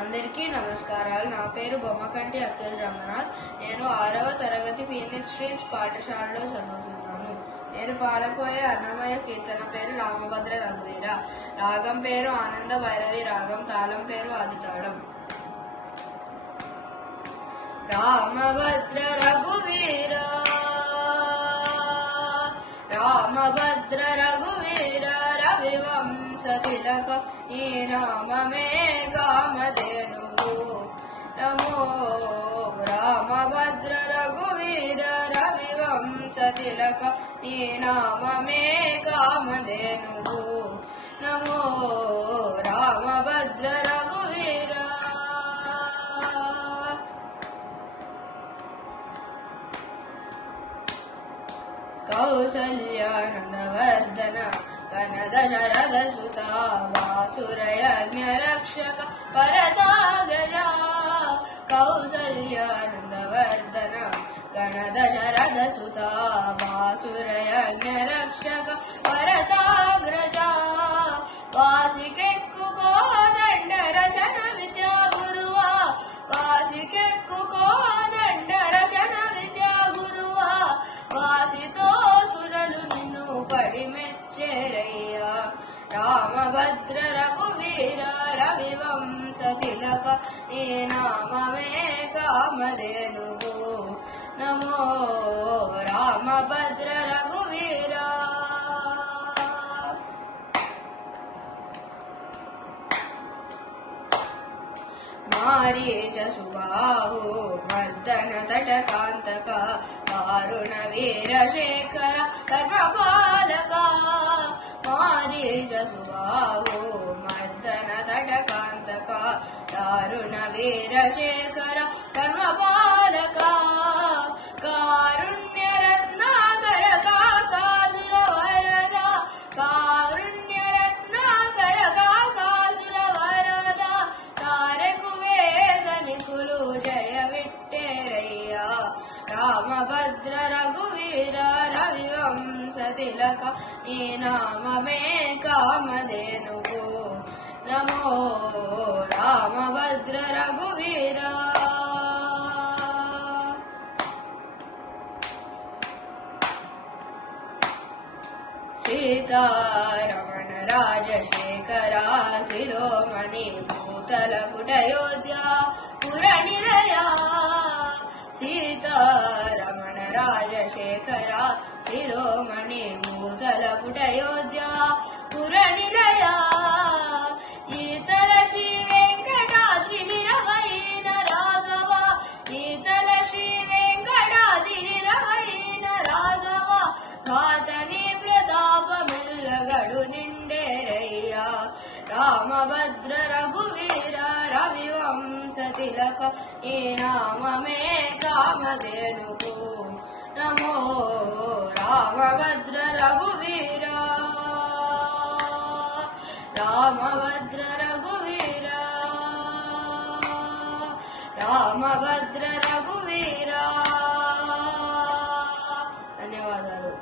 అందరికీ నమస్కారాలు. నా పేరు బొమ్మకంటి అఖిల్ రమనాథ్. నేను 6వ తరగతి ఫీనిక్స్ స్ట్రీట్స్ పాఠశాలలో చదువుతున్నాను. నేను పాడబోయే అన్నమయ్య కీర్తన పేరు రామభద్ర రఘువీర. రాగం పేరు ఆనంద భైరవి రాగం. తాళం పేరు ఆదితాళం. రామభద్ర రఘువీర రామభద్ర రఘువీర రవివంశ తిలక ఈ నామమే కామధేనువు. నమో రామభద్ర రఘువీర రవివంశ తిలక ఈ నామమే కామధేనువు. నమో రామభద్ర రఘువీర. కౌసల్యానందవర్ధన గణదశరథ సుతా వాసురయజ్ఞ రక్షక పరదాగ్రజ. కౌసల్యానందవర్ధన గణదశరథ సుతా వాసురయజ్ఞ రక్షక పరదాగ్రజ. వాసికెక్కుకో దండ రచన విద్యా గురువా. వాసికెక్కుకో దండ రచన విద్యా గురువా. వాసితో సురలు నిన్ను పడి మెచ్చేరయ్యా. రామభద్ర రఘువీర రవివంశ తిలక ఈ నామమే కామధేనువు. నమో రామభద్ర రఘువీర. మారీచ సుబాహు మర్దన తటకాంతక వారుణ వీరశేఖర కర్మపాలక. మారీచ సుబాహు మర్దన తటకాంతక దారుణ వీరశేఖర కర్మపాలక. కారుణ్య రత్నాకర కాకాసుర వరద. కారుణ్య రత్నాకర కాకాసుర వరద. సారెకు వేదనికులు జయ విట్టేరయ్యా. రామభద్ర రఘువీర రవివంశ తిలక ఈ నామమే కామధేనువు. నమో రామభద్ర రఘువీర. సీతారమణ రాజశేఖర శిరోమణి భూతల పుటయోధ్య పురనిలయ. సీతారమణ రాజశేఖర శిరోమణి భూతల పుటయోధ్య పురనిలయ. ఈతల శ్రీ వెంకటాద్రి నిరవైన రాఘవ. ఈతల శ్రీ వెంకటాద్రి నిరవైన రాఘవ. ఘాతని ప్రతాపమెల్లగడు నిండేరయ్యా. రామభద్ర రఘువీర రవివంశ తిలక ఈ నామమే కామధేనువు. నమో రామభద్ర రఘువీర. రామభద్ర రఘువీర. రామభద్ర